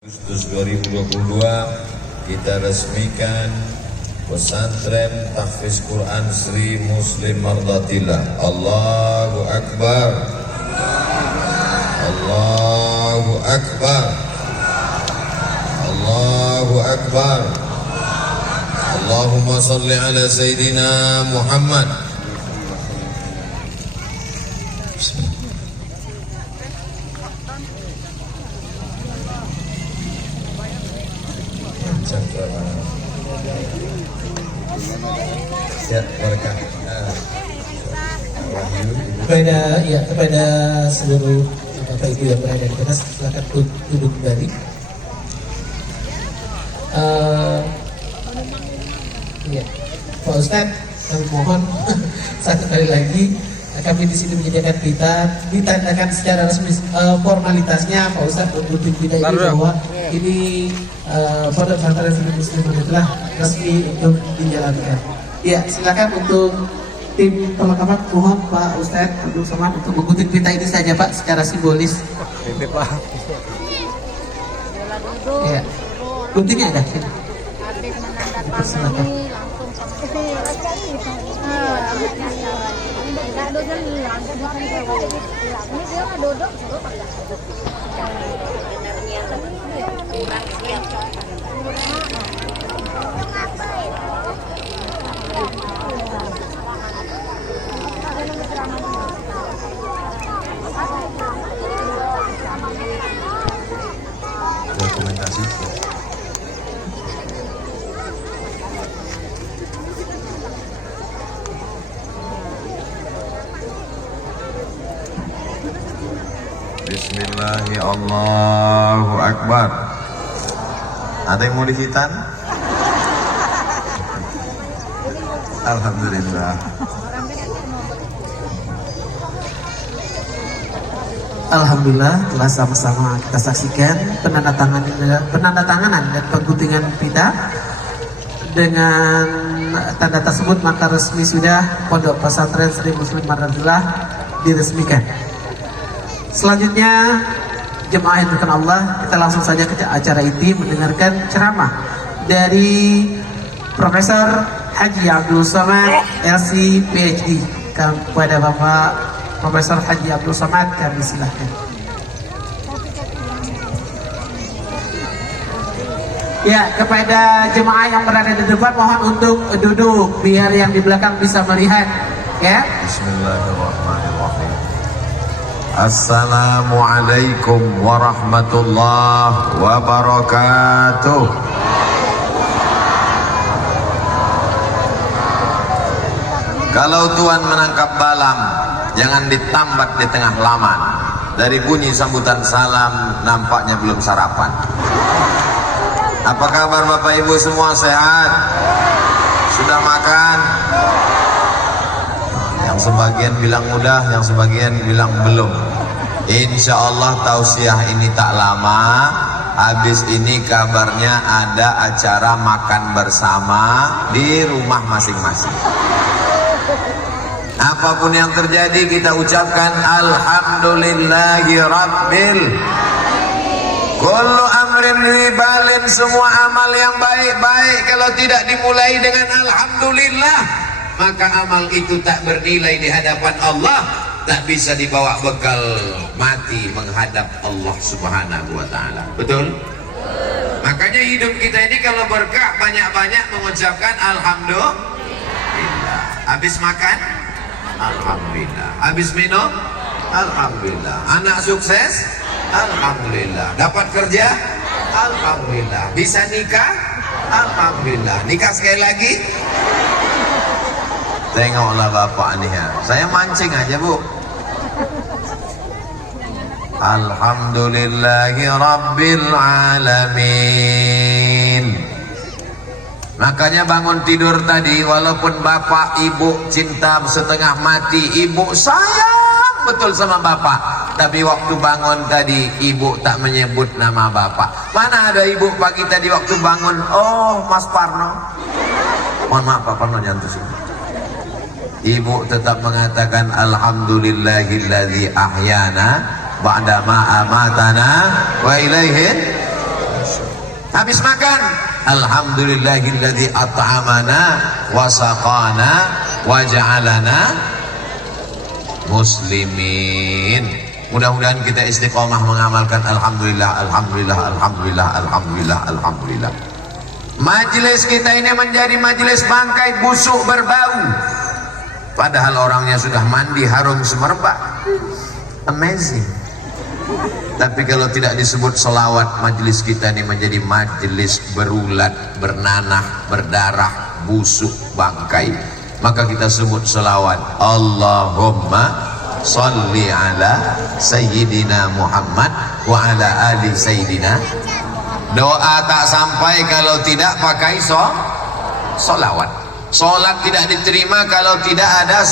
Agustus 2022 kita resmikan pesantren tahfiz Quran Sri Muslim Mardatillah. Allahu Akbar, Allahu Akbar, Allahu Akbar. Allahumma salli ala Sayyidina Muhammad. Kepada seluruh Bapak Ibu yang berada di atas, silakan duduk kembali. Pak Ustadz, kami mohon satu kali lagi kami di sini menyediakan pita, ditandakan secara resmi formalitasnya Pak Ustadz untuk pita ini bahwa ini Pondok Pesantren Sri Muslim Mardatillah resmi untuk dijalankan. Ya, silakan untuk tim perlengkapan, mohon Pak Ustadz Abdul Somad untuk menggunting pita ini saja Pak secara simbolis. Ya, guntingnya ada. Habis menandatangani langsung Dokumentasi. Bismillahi Allahu Akbar. Ada yang mau dihitan? Alhamdulillah. Alhamdulillah telah sama-sama kita saksikan penandatanganan dan pengguntingan pita. Dengan tanda tersebut maka resmi sudah Pondok Pesantren Sri Muslim Mardatillah diresmikan. Selanjutnya jemaah yang berkenan Allah, kita langsung saja ke acara inti mendengarkan ceramah dari Profesor Haji Abdul Somad LC PhD. Kepada Bapak Profesor Haji Abdul Somad kami silahkan. Ya, kepada jemaah yang berada di depan mohon untuk duduk biar yang di belakang bisa melihat. Ya. Bismillahirrahmanirrahim. Assalamualaikum warahmatullahi wabarakatuh. Kalau Tuhan menangkap balam, jangan ditambat di tengah laman. Dari bunyi sambutan salam, nampaknya belum sarapan. Apa kabar Bapak Ibu semua, sehat? Sudah makan? Yang sebagian bilang udah, yang sebagian bilang belum. Insya Allah tausiah ini tak lama. Habis ini kabarnya ada acara makan bersama di rumah masing-masing. Apapun yang terjadi kita ucapkan Alhamdulillahi Rabbil. Kullu amrin wibalin, semua amal yang baik-baik kalau tidak dimulai dengan Alhamdulillah, maka amal itu tak bernilai di hadapan Allah, tak bisa dibawa bekal mati menghadap Allah Subhanahu wa ta'ala. Betul? Makanya hidup kita ini kalau berkah banyak-banyak mengucapkan Alhamdulillah. Habis makan? Alhamdulillah. Habis minum? Alhamdulillah. Anak sukses? Alhamdulillah. Dapat kerja? Alhamdulillah. Bisa nikah? Alhamdulillah. Nikah sekali lagi? Tengoklah bapak nih ya. Saya mancing aja bu. Alhamdulillahi Rabbil Alamin. Makanya bangun tidur tadi, walaupun bapak ibu cinta setengah mati, ibu sayang betul sama bapak, tapi waktu bangun tadi ibu tak menyebut nama bapak. Mana ada ibu pagi tadi waktu bangun, oh Mas Parno, mohon maaf Pak Parno jangan sini. Ibu tetap mengatakan Alhamdulillahilladzi ahyana ba'da ma amatana wa ilaihi Habis makan, alhamdulillahilladzi at'amana wa saqana wa ja'alana muslimin. Mudah-mudahan kita istiqomah mengamalkan alhamdulillah, alhamdulillah, alhamdulillah, alhamdulillah, alhamdulillah. Majelis kita ini menjadi majelis bangkai busuk berbau, padahal orangnya sudah mandi harum semerbak. Amazing. Tapi kalau tidak disebut selawat, majelis kita ini menjadi majelis berulat, bernanah, berdarah, busuk, bangkai. Maka kita sebut selawat, Allahumma salli ala Sayyidina Muhammad wa ala ali Sayyidina. Doa tak sampai kalau tidak pakai solawat. Solat tidak diterima kalau tidak ada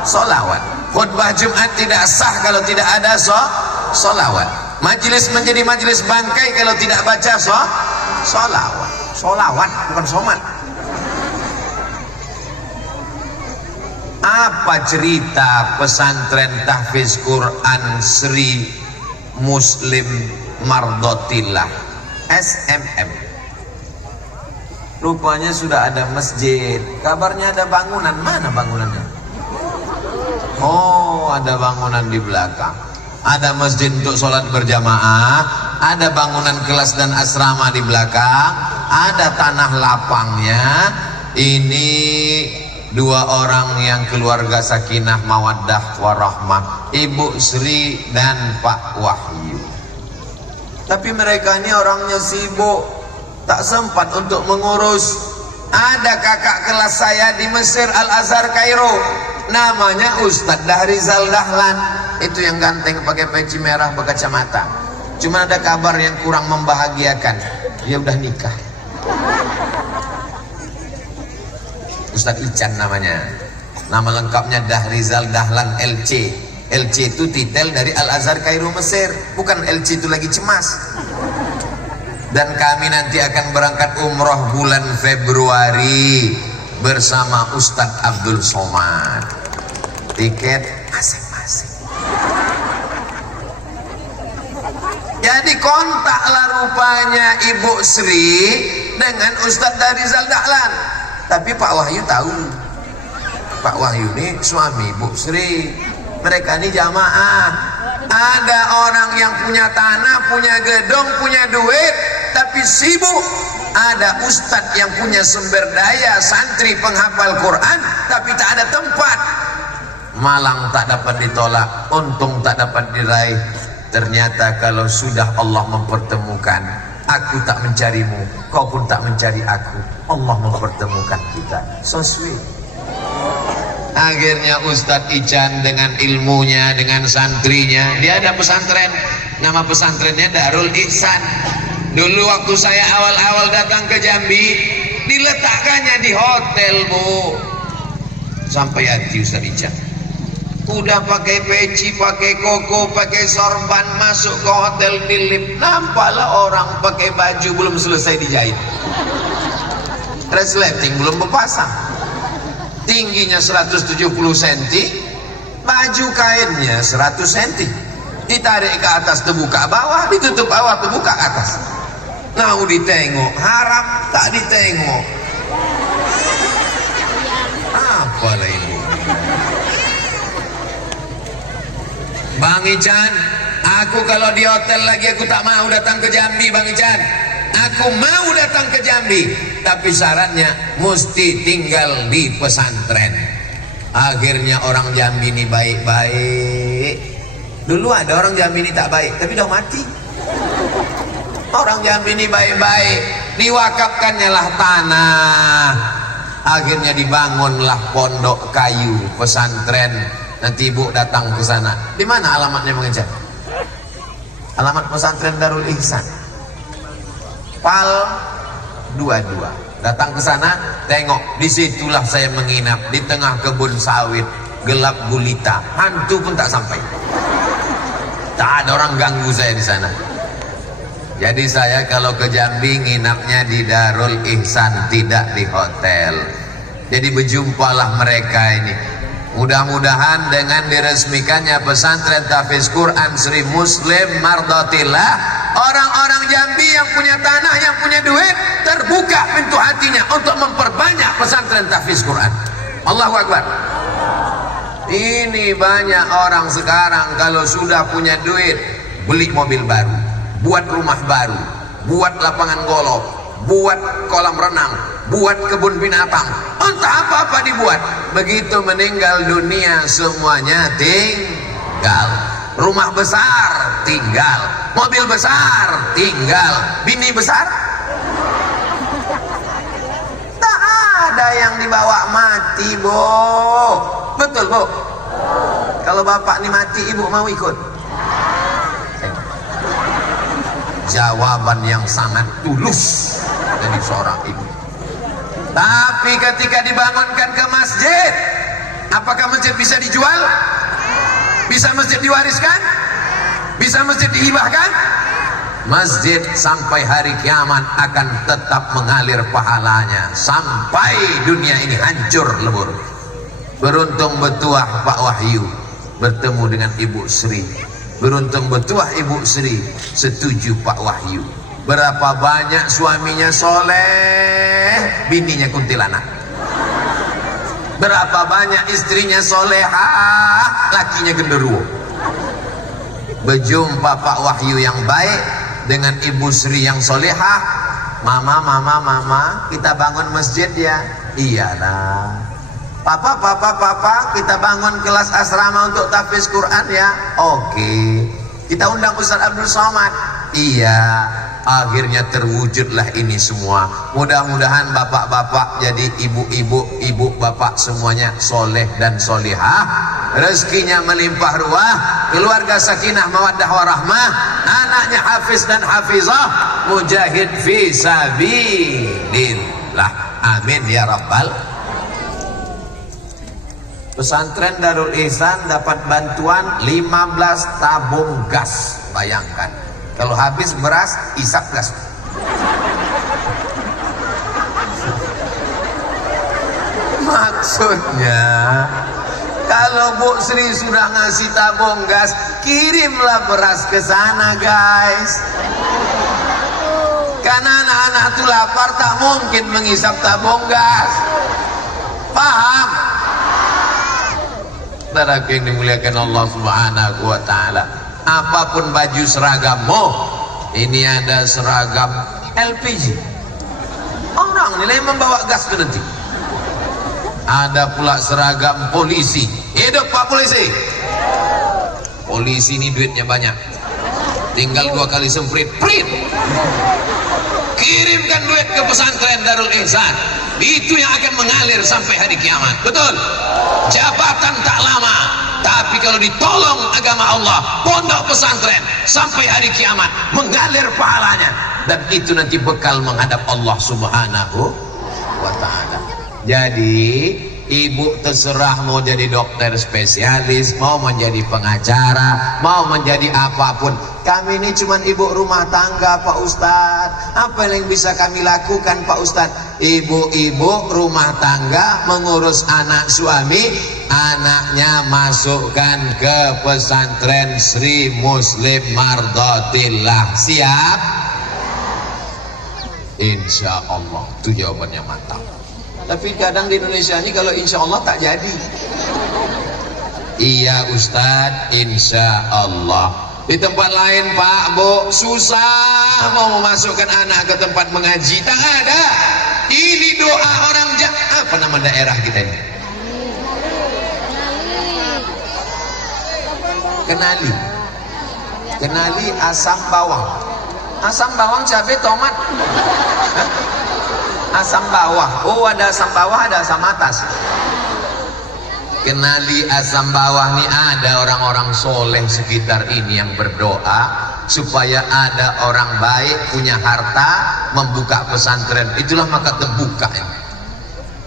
solawat. Khutbah Jumat tidak sah kalau tidak ada solawat. Majelis menjadi majelis bangkai kalau tidak baca solawat. Solawat bukan somat. Apa cerita pesantren tahfiz Quran Sri Muslim Mardotillah SMM? Rupanya sudah ada masjid. Kabarnya ada bangunan. Mana bangunannya? Oh, ada bangunan di belakang. Ada masjid untuk sholat berjamaah, ada bangunan kelas dan asrama di belakang, ada tanah lapangnya. Ini dua orang yang keluarga sakinah mawaddah warahmah, Ibu Sri dan Pak Wahyu. Tapi mereka ini orangnya sibuk, tak sempat untuk mengurus. Ada kakak kelas saya di Mesir, Al-Azhar, Kairo, namanya Ustadz Dahrizal Dahlan. Itu yang ganteng pakai peci merah berkacamata. Cuma ada kabar yang kurang membahagiakan, dia udah nikah. Ustadz Ican namanya. Nama lengkapnya Dahrizal Dahlan LC. LC itu titel dari Al-Azhar Kairo Mesir. Bukan LC itu lagi cemas. Dan kami nanti akan berangkat umroh bulan Februari bersama Ustadz Abdul Somad. Tiket masing-masing. Jadi kontaklah rupanya Ibu Sri dengan Ustadz Dahrizal Dahlan. Tapi Pak Wahyu tahu. Pak Wahyu ini suami Ibu Sri. Mereka ini jamaah. Ada orang yang punya tanah, punya gedung, punya duit, tapi sibuk. Ada ustadz yang punya sumber daya, santri penghafal Quran, tapi tak ada tempat. Malang tak dapat ditolak, untung tak dapat diraih. Ternyata kalau sudah Allah mempertemukan, aku tak mencarimu, kau pun tak mencari aku, Allah mempertemukan kita. So sweet. Akhirnya Ustadz Ican dengan ilmunya, dengan santrinya, dia ada pesantren, nama pesantrennya Darul Ihsan. Dulu waktu saya awal-awal datang ke Jambi, diletakkannya di hotel, Bu. Sampai hati Ustadz Ican. Udah pakai peci, pakai koko, pakai sorban, masuk ke hotel di lift, nampaklah orang pakai baju belum selesai dijahit, resleting belum berpasang. Tingginya 170 cm, baju kainnya 100 cm, ditarik ke atas terbuka bawah, ditutup bawah terbuka atas. Mau ditengok harap, tak ditengok. Apalah ini? Bang Ican, aku kalau di hotel lagi aku tak mau datang ke Jambi, Bang Ican. Aku mau datang ke Jambi, tapi syaratnya mesti tinggal di pesantren. Akhirnya orang Jambi ini baik-baik. Dulu ada orang Jambi ini tak baik, tapi udah mati. Orang Jambi ini baik-baik, diwakafkannya lah tanah. Akhirnya dibangunlah pondok kayu pesantren. Nanti ibu datang ke sana. Di mana alamatnya mengejar? Alamat pesantren Darul Ihsan. Pal 22. Datang ke sana, tengok, disitulah saya menginap di tengah kebun sawit, gelap gulita, hantu pun tak sampai. Tak ada orang ganggu saya di sana. Jadi saya kalau ke Jambi nginapnya di Darul Ihsan, tidak di hotel. Jadi berjumpalah mereka ini. Mudah-mudahan dengan diresmikannya pesantren tahfiz Quran Sri Muslim Mardotillah, orang-orang Jambi yang punya tanah, yang punya hatinya untuk memperbanyak pesantren tahfiz Quran. Allahu Akbar. Ini banyak orang sekarang kalau sudah punya duit beli mobil baru, buat rumah baru, buat lapangan golf, buat kolam renang, buat kebun binatang, entah apa-apa dibuat. Begitu meninggal dunia semuanya tinggal. Rumah besar tinggal, mobil besar tinggal, bini besar tak ada yang dibawa mati, Bu. Betul, Bu? Kalau bapak ini mati, ibu mau ikut? Jawaban yang sangat tulus dari seorang ibu. Tapi ketika dibangunkan ke masjid, apakah masjid bisa dijual? Bisa masjid diwariskan? Bisa masjid dihibahkan? Masjid sampai hari kiamat akan tetap mengalir pahalanya sampai dunia ini hancur lebur. Beruntung betuah Pak Wahyu bertemu dengan Ibu Sri. Beruntung betuah Ibu Sri setuju Pak Wahyu. Berapa banyak suaminya soleh, bininya kuntilanak. Berapa banyak istrinya solehah, lakinya genderuwo. Berjumpa Pak Wahyu yang baik dengan Ibu Sri yang solehah. Mama, kita bangun masjid ya. Iyalah. Papa, kita bangun kelas asrama untuk tahfiz Quran ya. Oke. Kita undang Ustaz Abdul Somad. Iya. Akhirnya terwujudlah ini semua. Mudah-mudahan bapak-bapak jadi ibu bapak semuanya soleh dan solihah. Rezekinya melimpah ruah, keluarga sakinah mawaddah warahmah, anaknya hafiz dan hafizah, mujahid fi sabilillah. Amin ya rabbal. Pesantren Darul Ihsan dapat bantuan 15 tabung gas. Bayangkan kalau habis beras, isap gas. Maksudnya kalau Bu Sri sudah ngasih tabung gas, kirimlah beras ke sana, guys. Karena anak-anak itu lapar, tak mungkin mengisap tabung gas. Paham? Saudara yang dimuliakan Allah Subhanahu wa taala. Apapun baju seragammu, ini ada seragam LPG. Orang nilai membawa gas ke nanti. Ada pula seragam polisi. Hidup Pak Polisi. Polisi ini duitnya banyak. Tinggal 2 kali semprit, print. Kirimkan duit ke pesantren Darul Ihsan. Itu yang akan mengalir sampai hari kiamat. Betul? Jabatan tak lama, tapi kalau ditolong agama Allah, pondok pesantren sampai hari kiamat mengalir pahalanya, dan itu nanti bekal menghadap Allah Subhanahu wa taala. Jadi ibu terserah mau jadi dokter spesialis, mau menjadi pengacara, mau menjadi apapun. Kami ini cuma ibu rumah tangga, Pak Ustadz. Apa yang bisa kami lakukan, Pak Ustadz? Ibu-ibu rumah tangga mengurus anak suami, anaknya masukkan ke pesantren Sri Muslim Mardotillah. Siap? Insya Allah. Itu jawabannya mantap. Tapi kadang di Indonesia ini kalau insya Allah tak jadi. Iya Ustadz, insya Allah. Di tempat lain Pak Bu susah mau memasukkan anak ke tempat mengaji, tak ada. Ini doa orang apa nama daerah kita ini? Kenali asam bawang. Asam bawang, cabai, tomat. Hah? Asam bawah. Oh, ada asam bawah, ada asam atas. Kenali asam bawah nih, ada orang-orang soleh sekitar ini yang berdoa supaya ada orang baik punya harta membuka pesantren. Itulah maka terbuka ini.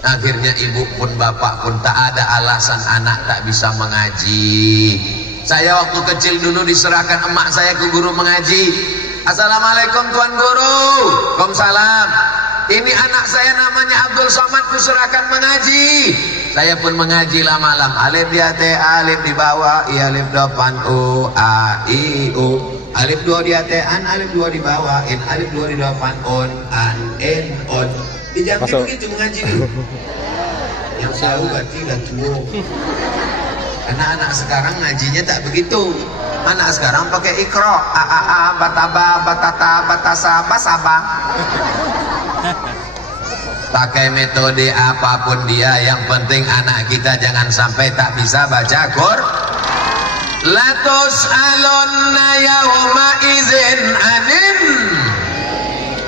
Akhirnya ibu pun bapak pun tak ada alasan anak tak bisa mengaji. Saya waktu kecil dulu diserahkan emak saya ke guru mengaji. Assalamualaikum Tuan Guru. Waalaikumsalam. Ini anak saya namanya Abdul Somad, kuserahkan mengaji. Saya pun mengaji malam. Alif di atas, alif di bawah, i alif depan, u a i u. Alif 2 di atas, an alif 2 di bawah, in alif 2 di depan, on an in on. Di Jambi Masuk. begitu mengaji dulu. Yang tahu berarti udah tua. Anak-anak sekarang ngajinya tak begitu. Anak sekarang pakai ikro, bataba, batata, batasa, basaba. Pakai metode apapun dia, yang penting anak kita jangan sampai tak bisa baca Quran. Latus alonna yauma idzin anin.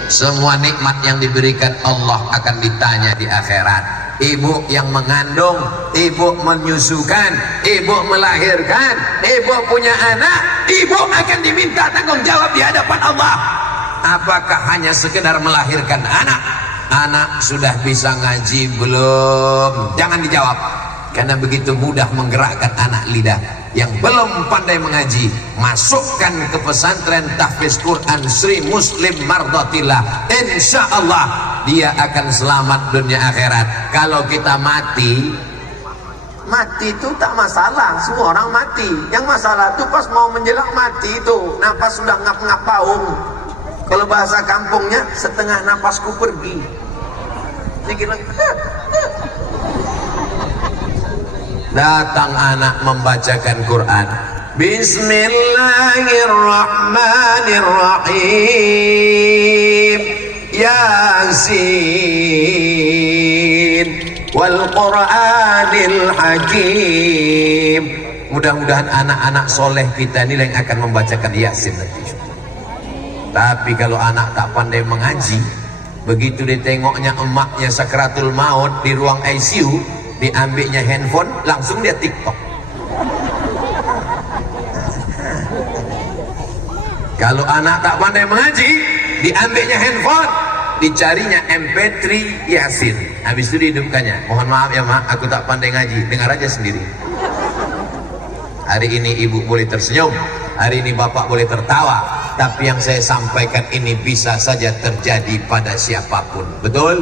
Semua nikmat yang diberikan Allah akan ditanya di akhirat. Ibu yang mengandung, ibu menyusukan, ibu melahirkan, ibu punya anak, ibu akan diminta tanggung jawab di hadapan Allah. Apakah hanya sekedar melahirkan anak? Anak sudah bisa ngaji belum? Jangan dijawab, karena begitu mudah menggerakkan anak lidah. Yang belum pandai mengaji, masukkan ke pesantren tahfiz Quran Sri Muslim Mardotillah. Insya Allah dia akan selamat dunia akhirat. Kalau kita mati itu tak masalah, semua orang mati. Yang masalah itu pas mau menjelang mati itu, napas sudah ngap-ngap paung. Kalau bahasa kampungnya, setengah napasku pergi. Sedikit lagi. Datang anak membacakan Quran. Bismillahirrahmanirrahim. Yasin wal Qur'anil Hakim. Mudah-mudahan anak-anak soleh kita ini yang akan membacakan Yasin nanti. Tapi kalau anak tak pandai mengaji, begitu ditengoknya emaknya sakratul maut di ruang ICU, diambilnya handphone, langsung dia TikTok. Kalau anak tak pandai mengaji, diambilnya handphone, dicarinya MP3 Yasin, habis itu dihidupkannya. Mohon maaf ya mak, aku tak pandai ngaji, dengar aja sendiri. Hari ini ibu boleh tersenyum, hari ini bapak boleh tertawa, tapi yang saya sampaikan ini bisa saja terjadi pada siapapun. Betul?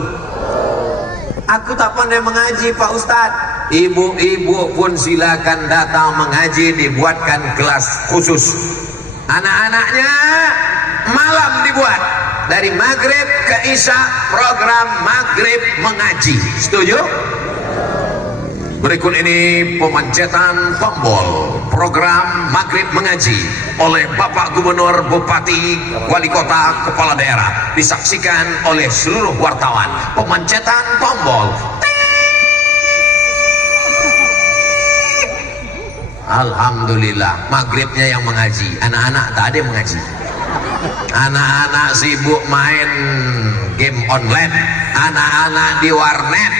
Aku tak pandai mengaji Pak Ustadz. Ibu-ibu pun silakan datang mengaji, dibuatkan kelas khusus. Anak-anaknya malam dibuat, dari maghrib ke isya, program maghrib mengaji. Setuju? Berikut ini pemancetan tombol program maghrib mengaji oleh Bapak Gubernur, Bupati, Wali Kota, Kepala Daerah, disaksikan oleh seluruh wartawan. Pemancetan tombol. Alhamdulillah, maghribnya yang mengaji, anak-anak tak ada yang mengaji. Anak-anak sibuk main game online, anak-anak di warnet.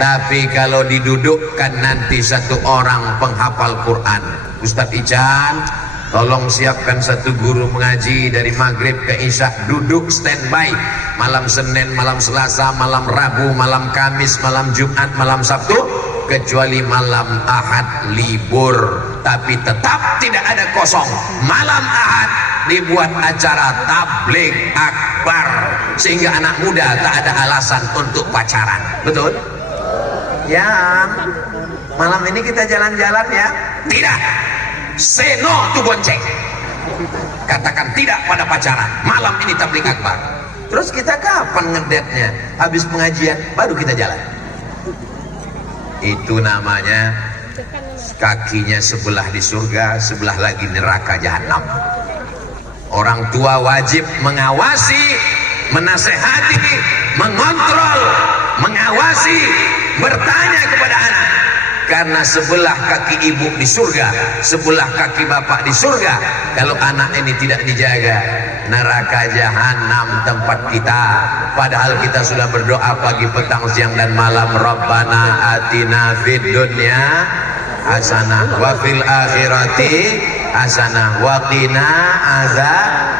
Tapi kalau didudukkan nanti satu orang penghafal Quran, Ustadz Ican, tolong siapkan satu guru mengaji dari maghrib ke isya, duduk standby malam Senin, malam Selasa, malam Rabu, malam Kamis, malam Jumat, malam Sabtu, kecuali malam Ahad libur. Tapi tetap tidak ada kosong. Malam Ahad dibuat acara tabligh akbar, sehingga anak muda tak ada alasan untuk pacaran. Betul? Ya, malam ini kita jalan-jalan ya. Tidak, say no to bonceng. Katakan tidak pada pacaran. Malam ini tabligh akbar. Terus kita kapan ngedate-nya? Habis pengajian baru kita jalan. Itu namanya kakinya sebelah di surga, sebelah lagi neraka jahanam. Orang tua wajib mengawasi, menasehati, mengontrol, mengawasi, bertanya kepada anak. Karena sebelah kaki ibu di surga, sebelah kaki bapak di surga. Kalau anak ini tidak dijaga, neraka jahanam tempat kita. Padahal kita sudah berdoa pagi, petang, siang dan malam, Rabbana atina fid dunya hasanah wa fil akhirati hasanah wa qina azab.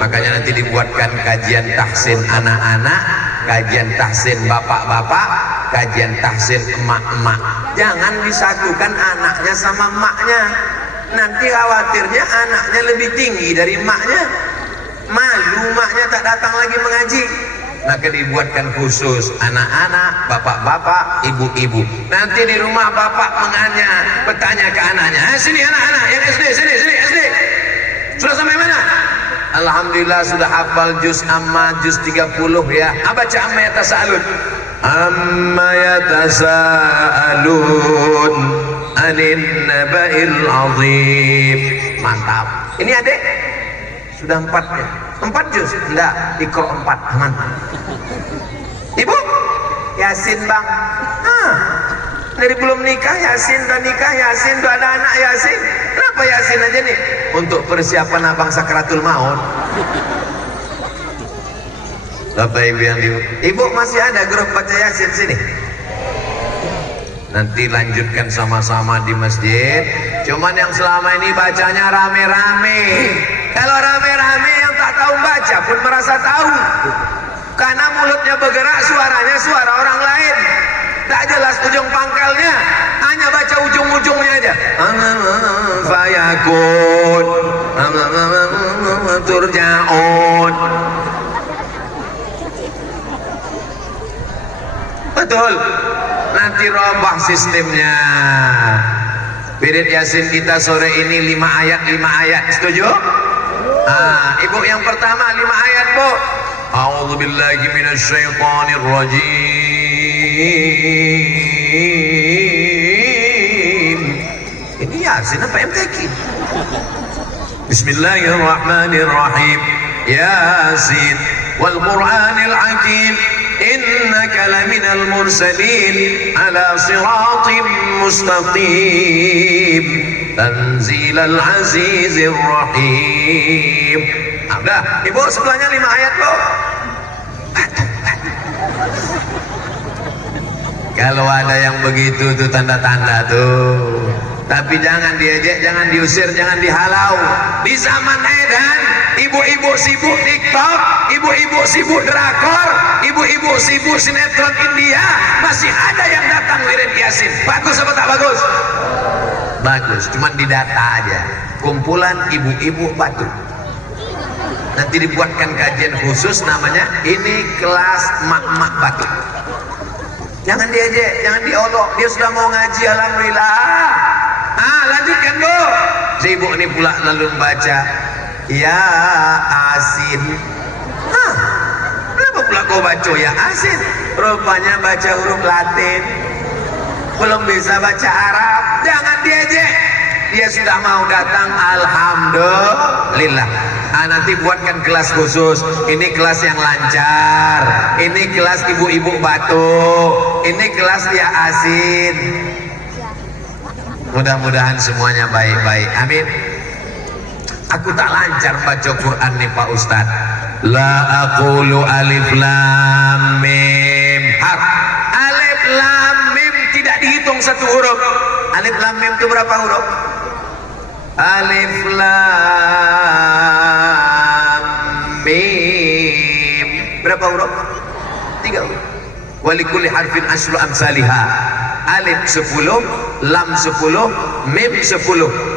Makanya nanti dibuatkan kajian tahsin anak-anak, kajian tahsin bapak-bapak, kajian tahsin emak-emak. Jangan disatukan anaknya sama emaknya. Nanti khawatirnya anaknya lebih tinggi dari emaknya. Malu emaknya tak datang lagi mengaji. Maka dibuatkan khusus anak-anak, bapak-bapak, ibu-ibu. Nanti di rumah bapak menanya, bertanya ke anaknya, sini anak-anak yang SD, sini SD. Sudah sampai mana? alhamdulillah sudah hafal juz amma juz 30 ya. Baca amma yatasaalun. Amma yatasaalun anin naba'il azim. Mantap. Ini Adik sudah 4 ya. 4 juz? Enggak, Iqra 4. Aman. Ibu Yasin bang. Dari belum nikah Yasin, udah nikah Yasin, udah ada anak Yasin. Kenapa Yasin aja nih? Untuk persiapan abang sakratul maut. Bapak Ibu yang Ibu masih ada grup baca Yasin sini? Nanti lanjutkan sama-sama di masjid. Cuman yang selama ini bacanya rame-rame. Kalau rame-rame yang tak tahu baca pun merasa tahu. Karena mulutnya bergerak, suaranya suara orang lain. Tak jelas ujung pangkalnya, hanya baca ujung-ujungnya aja. Fayakun turja'un. Betul. Nanti robah sistemnya. Wirid Yasin kita sore ini 5 ayat. Setuju? Ibu yang pertama 5 ayat, Bu. A'udzubillahi minasyaitonir rajim. Ini Yasin apa MTQ? Bismillahirrahmanirrahim. Yasin wal Qur'anil hakim. Innaka laminal mursalin ala siratim mustaqim. Tanzilal azizir rahim. Udah, Ibu sebelahnya 5 ayat, Bu. Kalau ada yang begitu tuh tanda-tanda tuh. Tapi jangan diejek, jangan diusir, jangan dihalau. Di zaman edan, ibu-ibu sibuk TikTok, ibu-ibu sibuk drakor, ibu-ibu sibuk sinetron India, masih ada yang datang wirid Yasin. Bagus apa tak bagus? Bagus, cuman didata aja. Kumpulan ibu-ibu Batu. Nanti dibuatkan kajian khusus namanya ini kelas mak-mak Batu. Jangan diejek, jangan diolok. Dia sudah mau ngaji, alhamdulillah. Lanjutkan, Bu. Si ibu ini pula lalu membaca Ya Asin. Kenapa pula kau baca Ya Asin? Rupanya baca huruf Latin. Belum bisa baca Arab. Jangan diejek. Dia sudah mau datang, alhamdulillah. Nanti buatkan kelas khusus. Ini kelas yang lancar. Ini kelas ibu-ibu Batu. Ini kelas Ya Asin. Mudah-mudahan semuanya baik-baik. Amin. Aku tak lancar baca Quran nih Pak Ustadz. La aqulu alif lam mim harf. Alif lam mim tidak dihitung satu huruf. Alif lam mim itu berapa huruf? Alif lam mim berapa huruf? 3 huruf. Walikulli harfin asyru amsalihha. Alif 10, lam 10, mim 10.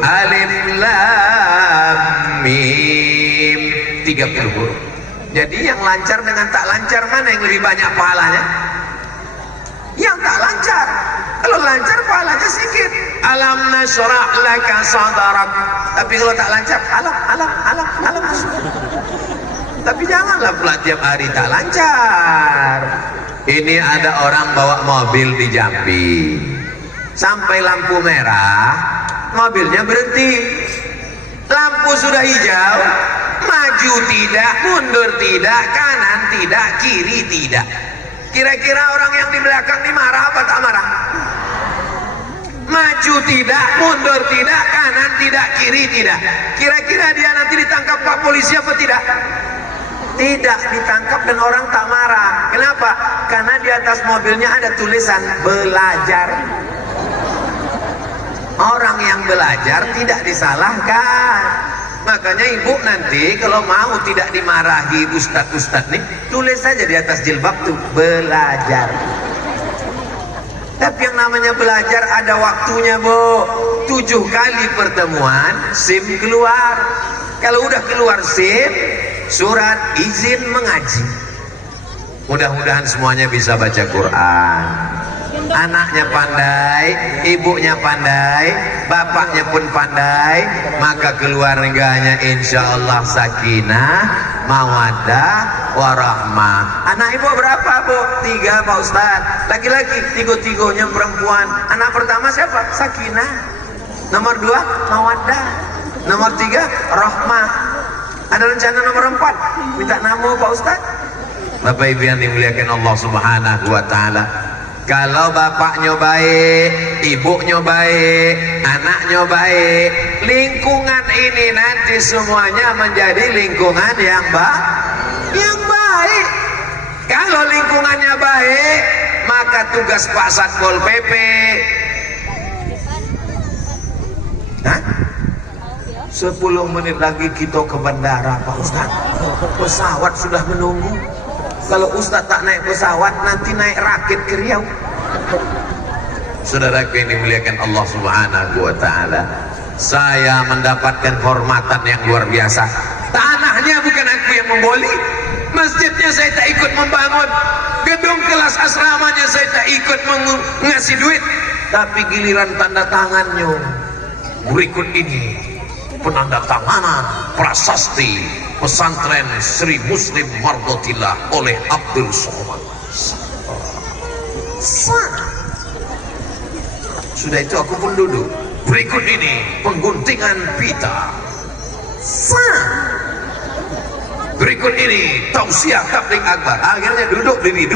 Alif lam mim 30 huruf. Jadi yang lancar dengan tak lancar mana yang lebih banyak pahalanya? Yang tak lancar. Kalau lancar pahalanya sedikit. Alam nashrah laka sadrak. Tapi kalau tak lancar, alam. Tapi janganlah pula tiap hari tak lancar. Ini ada orang bawa mobil di Jambi. Sampai lampu merah, mobilnya berhenti. Lampu sudah hijau, maju tidak, mundur tidak, kanan tidak, kiri tidak. Kira-kira orang yang di belakang ini marah apa tak marah? Maju tidak, mundur tidak, kanan tidak, kiri tidak. Kira-kira dia nanti ditangkap Pak Polisi apa tidak? Tidak ditangkap dan orang tak marah. Kenapa? Karena di atas mobilnya ada tulisan belajar. Orang yang belajar tidak disalahkan. Makanya ibu nanti kalau mau tidak dimarahi ustadz-ustadz nih, tulis saja di atas jilbab tuh belajar. Tapi yang namanya belajar ada waktunya, Bu. 7 kali pertemuan SIM keluar. Kalau udah keluar SIM, surat izin mengaji. Mudah-mudahan semuanya bisa baca Quran. anaknya pandai, ibunya pandai, bapaknya pun pandai, maka keluarganya insya Allah sakinah, mawaddah, warahmah. Anak ibu berapa bu? 3 Pak Ustadz. Laki-laki, 3-3-nya perempuan. Anak pertama siapa? Sakinah. Nomor 2 mawaddah. Nomor 3 rahmah. Ada rencana nomor 4 minta namo Pak Ustadz. Bapak Ibu yang dimuliakan Allah Subhanahu wa taala, kalau bapaknya baik, ibunya baik, anaknya baik, lingkungan ini nanti semuanya menjadi lingkungan yang baik. Kalau lingkungannya baik, maka tugas Pak Satpol PP 10 menit lagi kita ke bandara Pak Ustadz. Pesawat sudah menunggu. Kalau Ustadz tak naik pesawat, nanti naik rakit ke Riau. Saudaraku yang dimuliakan Allah Subhanahu wa taala, saya mendapatkan hormatan yang luar biasa. Tanahnya bukan aku yang memboli, masjidnya saya tak ikut membangun, gedung kelas asramanya saya tak ikut ngasih duit, tapi giliran tanda tangannya berikut ini, penandatanganan prasasti pesantren Sri Muslim Mardotillah oleh Abdul Somad. Sudah itu aku pun duduk. Berikut ini pengguntingan pita. Berikut ini tausiah tabligh akbar. Akhirnya duduk diri.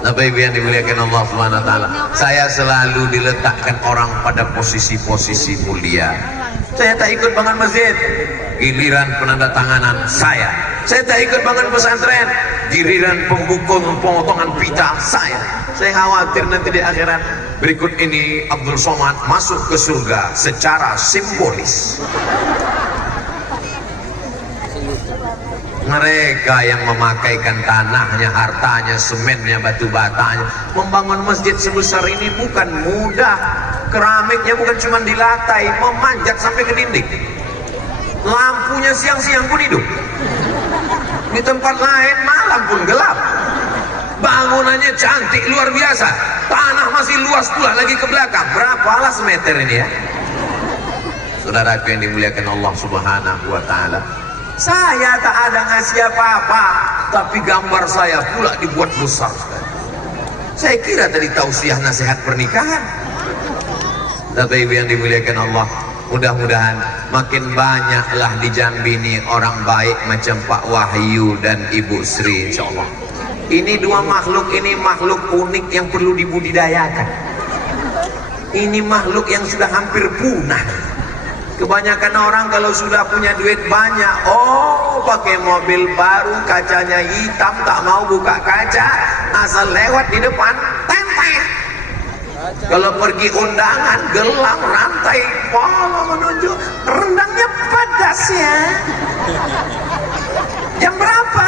Bapak Ibu yang dimuliakan Allah Subhanahu wa taala, saya selalu diletakkan orang pada posisi-posisi mulia. Saya tak ikut bangun masjid, giliran penandatanganan saya tak ikut bangun pesantren, giliran pemotongan pita saya khawatir nanti di akhirat. Berikut ini Abdul Somad masuk ke surga secara simbolis. Mereka yang memakaikan tanahnya, hartanya, semennya, batu batanya, membangun masjid sebesar ini bukan mudah. Keramiknya bukan cuma dilatai, memanjat sampai ke dinding. Lampunya siang-siang pun hidup. Di tempat lain malam pun gelap. Bangunannya cantik luar biasa. Tanah masih luas pula lagi ke belakang. Berapalah semeter ini ya? Saudaraku yang dimuliakan Allah Subhanahu wa taala, saya tak ada ngasih apa-apa, tapi gambar saya pula dibuat besar sekali. Saya kira tadi tausiah nasihat pernikahan. Bapak Ibu yang dimuliakan Allah, mudah-mudahan makin banyaklah di Jambi ini orang baik macam Pak Wahyu dan Ibu Sri, insyaallah. Ini dua makhluk ini makhluk unik yang perlu dibudidayakan. Ini makhluk yang sudah hampir punah. Kebanyakan orang kalau sudah punya duit banyak, pakai mobil baru, kacanya hitam, tak mau buka kaca, asal lewat di depan, tempel. Kalau pergi undangan, gelang, rantai, pola menunjuk, rendangnya pedas ya. Jam berapa?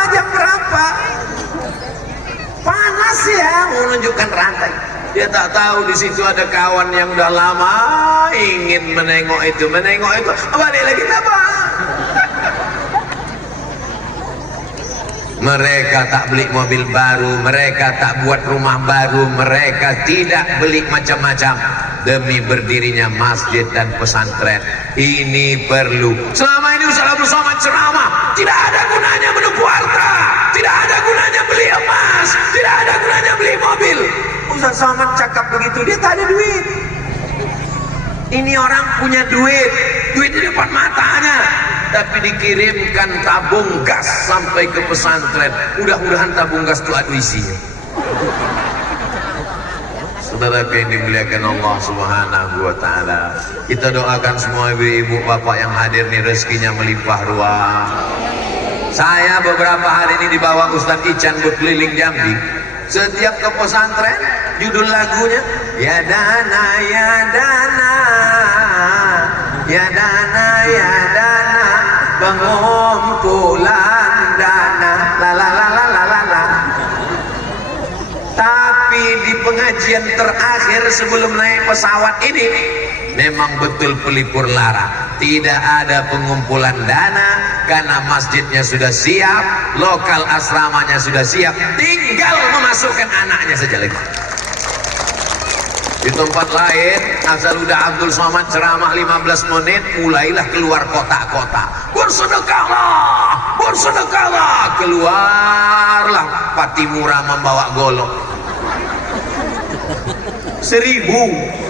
Panas ya, menunjukkan rantai. Dia tak tahu di situ ada kawan yang udah lama ingin menengok itu, balik lagi tabah. Mereka tak beli mobil baru, mereka tak buat rumah baru, mereka tidak beli macam-macam demi berdirinya masjid dan pesantren. Ini perlu. Selama ini Ustaz Abdul Somad ceramah, tidak ada gunanya menipu harta, tidak ada gunanya beli emas, tidak ada gunanya beli mobil. Ustaz Somad cakap begitu, dia tak ada duit. Ini orang punya duit di depan matanya, tapi dikirimkan tabung gas sampai ke pesantren. Mudah-mudahan tabung gas itu ada isinya. Saudara yang dimuliakan Allah Subhanahu wa taala, kita doakan semua ibu-ibu bapak yang hadir nih rezekinya melimpah ruah. Saya beberapa hari ini dibawa Ustadz Ican berkeliling Jambi. Setiap ke pesantren, judul lagunya ya dana ya dana, ya dana ya dana, pengumpulan dana, la la la la la la la. Tapi di pengajian terakhir sebelum naik pesawat ini, memang betul pelipur lara. Tidak ada pengumpulan dana karena masjidnya sudah siap, lokal asramanya sudah siap, tinggal memasukkan anaknya saja lagi. Di tempat lain, Asaluddin Abdul Somad ceramah 15 menit, mulailah keluar kotak-kotak. Bersedekahlah, bersedekahlah. Keluarlah Patimura membawa golok 1000.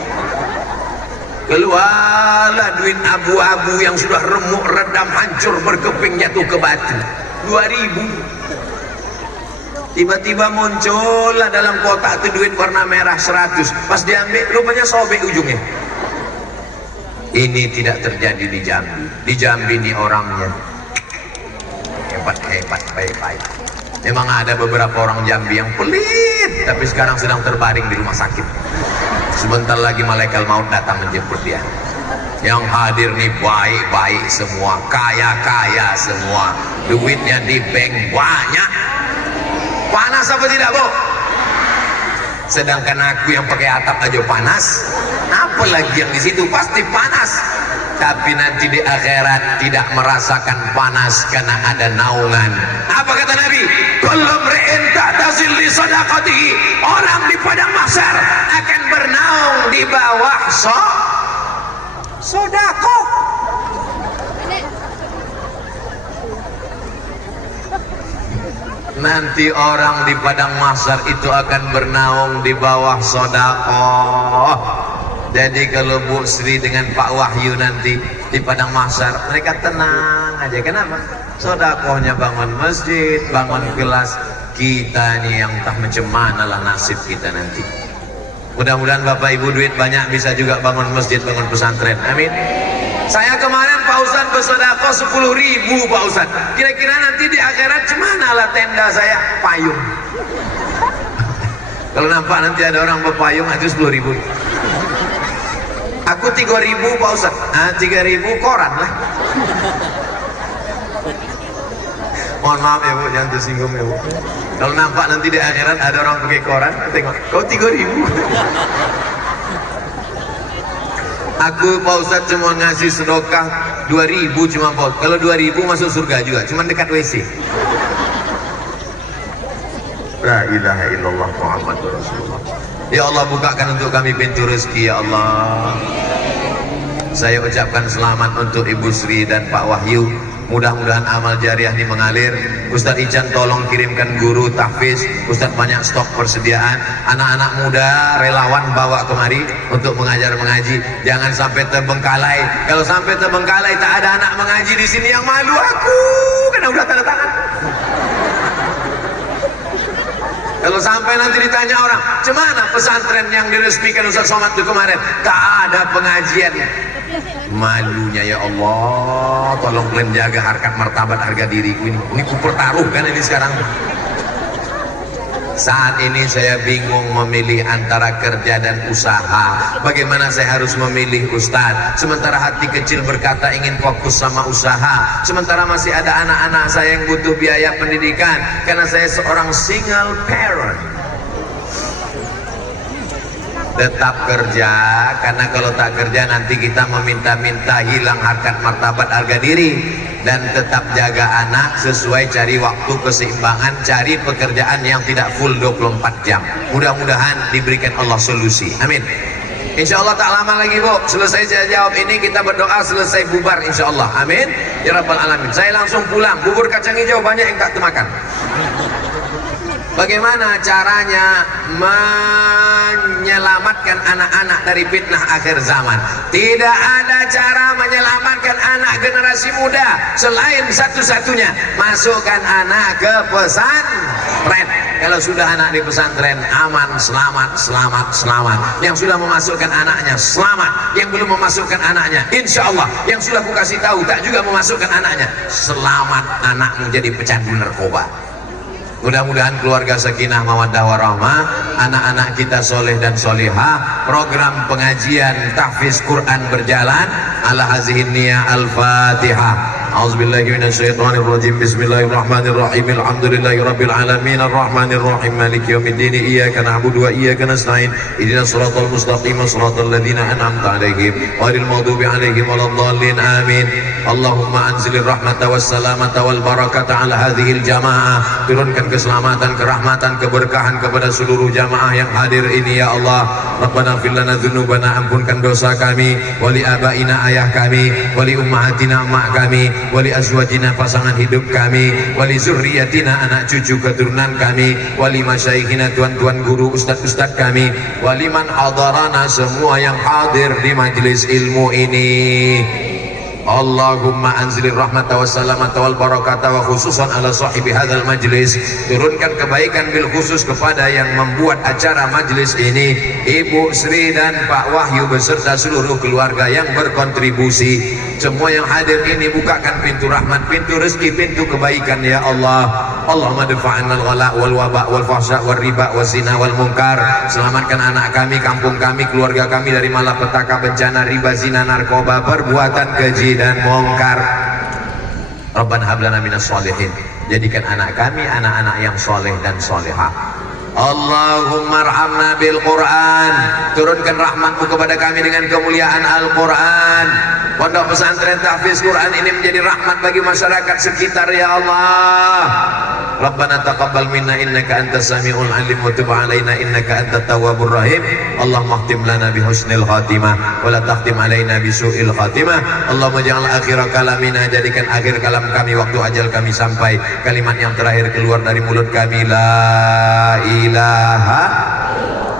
Keluarlah duit abu-abu yang sudah remuk, redam, hancur, berkeping, jatuh ke batu 2000. Tiba-tiba muncullah dalam kotak itu duit warna merah 100. Pas diambil rupanya sobek ujungnya. Ini tidak terjadi di Jambi. Di Jambi ini orangnya hebat-hebat, baik-baik. Memang ada beberapa orang Jambi yang pelit, tapi sekarang sedang terbaring di rumah sakit. Sebentar lagi malaikat maut datang menjemput dia. Yang hadir nih baik-baik semua, kaya-kaya semua, duitnya di bank banyak. Panas apa tidak, Bu? Sedangkan aku yang pakai atap aja panas, apalagi yang di situ pasti panas. Tapi nanti di akhirat tidak merasakan panas karena ada naungan. Apa kata Nabi? Kullu mri'in ta'tazil li sadaqatihi. Orang di padang mahsyar akan bernaung di bawah sedekah. Nanti orang di padang mahsyar itu akan bernaung di bawah sedekah. Jadi kalau Bu Sri dengan Pak Wahyu nanti di padang mahsyar, mereka tenang aja. Kenapa? Sedekahnya bangun masjid, bangun kelas. Kita nih yang entah macam mana lah nasib kita nanti. Mudah-mudahan Bapak Ibu duit banyak bisa juga bangun masjid, bangun pesantren. Amin. Saya kemarin Pak Ustadz bersedekah 10.000 Pak Ustadz. Kira-kira nanti di akhirat cemana lah tenda saya? Payung. Kalau nampak nanti ada orang berpayung itu 10.000. Aku 3.000 Pak Ustadz. 3.000 koran lah. Mohon maaf ya Bu, jangan tersinggung ya Bu. Kalau nampak nanti di akhirat ada orang pakai koran, tengok, kau 3.000. Aku Pak Ustadz cuma ngasih sedekah 2.000 cuma Pak. Kalau 2.000 masuk surga juga, cuma dekat WC. La ilaha illallah Muhammadur Rasulullah. Ya Allah, bukakan untuk kami pintu rezeki ya Allah. Saya ucapkan selamat untuk Ibu Sri dan Pak Wahyu. Mudah-mudahan amal jariah ini mengalir. Ustadz Ican tolong kirimkan guru tahfiz. Ustadz banyak stok persediaan. Anak-anak muda relawan bawa kemari untuk mengajar mengaji. Jangan sampai terbengkalai. Kalau sampai terbengkalai tak ada anak mengaji di sini, yang malu aku karena udah tanda tangan. Kalau sampai nanti ditanya orang, cemana pesantren yang diresmikan Ustadz Somad itu kemarin? Tak ada pengajian. Malunya ya Allah, tolong kalian jaga harkat martabat harga diriku ini. Ini ku pertaruhkan ini sekarang. Saat ini saya bingung memilih antara kerja dan usaha. Bagaimana saya harus memilih Ustadz? Sementara hati kecil berkata ingin fokus sama usaha. Sementara masih ada anak-anak saya yang butuh biaya pendidikan. Karena saya seorang single parent. Tetap kerja, karena kalau tak kerja nanti kita meminta-minta hilang harkat martabat harga diri. Dan tetap jaga anak sesuai, cari waktu keseimbangan, cari pekerjaan yang tidak full 24 jam. Mudah-mudahan diberikan Allah solusi. Amin. Insya Allah tak lama lagi Bu, selesai saya jawab ini kita berdoa selesai bubar insya Allah. Amin ya Rabbal Alamin. Saya langsung pulang, bubur kacang hijau banyak yang tak termakan. Bagaimana caranya menyelamatkan anak-anak dari fitnah akhir zaman? Tidak ada cara menyelamatkan anak generasi muda selain satu-satunya, masukkan anak ke pesantren. Kalau sudah anak di pesantren, aman, selamat, selamat, selamat. Yang sudah memasukkan anaknya, selamat. Yang belum memasukkan anaknya, insya Allah. Yang sudah aku kasih tahu tak juga memasukkan anaknya, selamat anakmu jadi pecandu narkoba. Mudah-mudahan keluarga sakinah mawaddah warahmah, anak-anak kita soleh dan solihah. Program pengajian tahfiz Quran berjalan. Ala hazihin niyah al-Fatihah. A'udzubillahi minasyaitonirrajim. Bismillahirrahmanirrahim. Alhamdulillahirabbil alamin arrahmanir rahim maliki yaumiddin. Iyyaka na'budu wa iyyaka nasta'in. Ihdinas siratal mustaqim siratal ladzina an'amta 'alaihim ghairil maghdubi 'alaihim waladdallin. Amin. Allahumma anzilir rahmata was salamata wal barakata 'ala hadhil jamaah. Turunkan keselamatan, kerahmatan, keberkahan kepada seluruh jamaah yang hadir ini ya Allah. Rabbana fir lana dzunubana, ampunkan dosa kami, wali abaina ayah kami, wali ummahatina emak kami, wali azwajina pasangan hidup kami, wali zurriyatina anak cucu keturunan kami, wali masyayikhina tuan-tuan guru ustaz-ustaz kami, wali man hadarana semua yang hadir di majelis ilmu ini. Allahumma anzilir rahmata wa salamata wal barakata wa khususan ala sahibi hadzal majlis. Turunkan kebaikan bil khusus kepada yang membuat acara majlis ini, Ibu Sri dan Pak Wahyu beserta seluruh keluarga yang berkontribusi. Semua yang hadir ini bukakan pintu rahmat, pintu rezeki, pintu kebaikan ya Allah. Allahumma dafa'anal ghala wal waba wal fahsya wal riba wal zina wal munkar. Selamatkan anak kami, kampung kami, keluarga kami dari malapetaka, bencana, riba, zina, narkoba, perbuatan keji dan mungkar. Rabbana hab lana minas sholihin. Jadikan anak kami anak-anak yang soleh dan solehah. Allahumma arhamna bil Quran. Turunkan rahmatmu kepada kami dengan kemuliaan Al-Quran. Pondok pesantren tahfiz Quran ini menjadi rahmat bagi masyarakat sekitar ya Allah. Rabbana taqabbal minna innaka antas samiul alim wa tub alaina innaka antat tawwabur rahim. Allahumma khtim lana bi husnil khatimah wa la takhtim alaina bi su'il khatimah. Allahumma ja'al akhir kalamina, jadikan akhir kalam kami waktu ajal kami sampai, kalimat yang terakhir keluar dari mulut kami la ilaha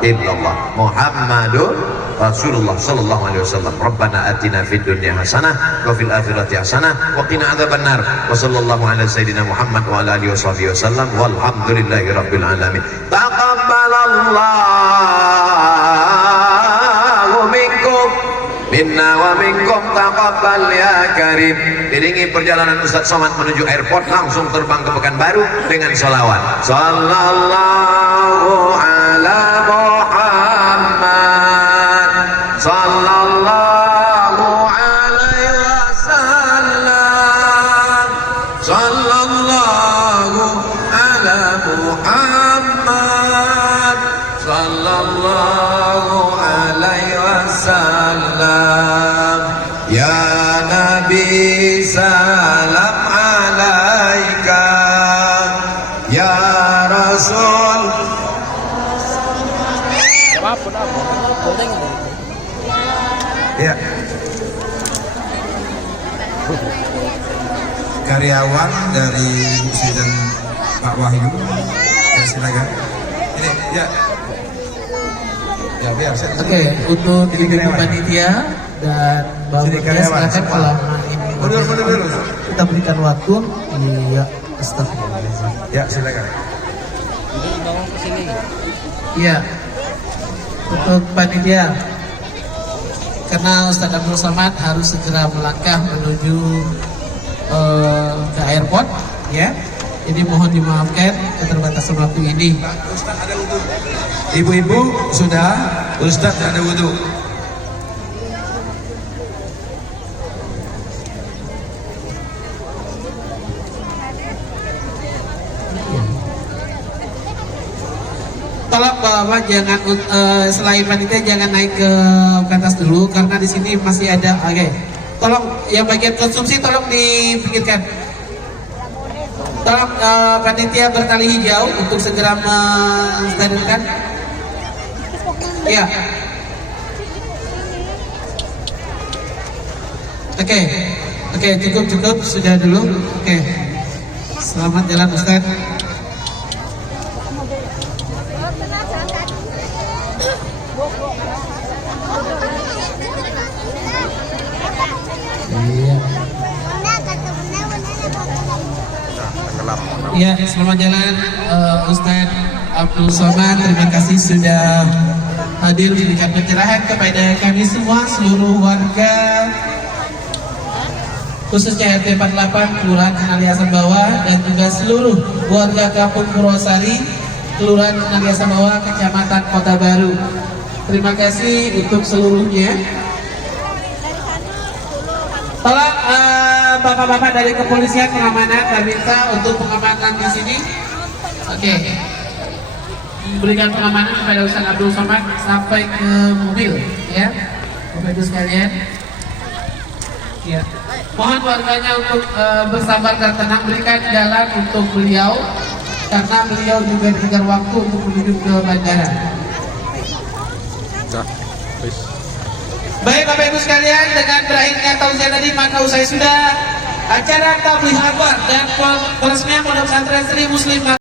illallah Muhammadur Rasulullah sallallahu alaihi wasallam. Rabbana atina fid dunya hasanah wa fil akhirati hasanah wa qina adzabannar. Wa sallallahu ala sayyidina Muhammad wa ala alihi washabihi wasallam walhamdulillahi rabbil alamin. Taqabbalallahu minkum minna wa minkum taqabbal ya karim. Iringi perjalanan Ustaz Somad menuju airport, langsung terbang ke Pekanbaru dengan sholawat. Sallallahu ala Muhammad sallallahu alaihi wasallam. Sallallahu ala Muhammad sallallahu alaihi wasallam. Ya Nabi salam alaika, ya Rasul. Ya. Karyawan dari Muslim Pak Wahyu. Ya silakan. Ini ya. Ya biar saya. Oke, untuk ibu panitia dan Mbak Mutia silakan kalau ini. Mundur. Kita berikan waktu. Iya, astagfirullahaladzim. Ya silakan. Iya. Untuk panitia, karena Ustadz Abdul Somad harus segera melangkah menuju ke airport, ya. Jadi mohon dimaafkan keterbatasan waktu ini. Ustadz ada wudhu. Ibu-ibu sudah, Ustadz ada wudhu. Tolong Bapak jangan selain panitia jangan naik ke atas dulu karena di sini masih ada. Oke. Tolong yang bagian konsumsi tolong dipikirkan. Tolong panitia bertali hijau untuk segera menstabilkan. Ya. Oke, cukup sudah dulu. Oke. Selamat jalan Ustaz. Iya. Ya, selamat jalan Ustadz Abdul Somad. Terima kasih sudah hadir memberikan pencerahan kepada kami semua, seluruh warga khususnya RT 48 Kelurahan Kenaliasan Bawah dan juga seluruh warga Kampung Purwosari Kelurahan Kenaliasan Bawah Kecamatan Kota Baru. Terima kasih untuk seluruhnya. Tolong bapak-bapak dari kepolisian pengamanan, kami minta untuk pengamanan di sini. Oke. Berikan pengamanan kepada Ustaz Abdul Somad sampai ke mobil, ya, Bapak Ibu sekalian. Ya. Mohon warganya untuk bersabar dan tenang, berikan jalan untuk beliau karena beliau juga diberikan waktu untuk menuju ke bandara. Baik Bapak Ibu sekalian, dengan berakhirnya tausiah tadi maka usai sudah acara tabligh akbar dan peresmian Pondok Pesantren Sri Muslim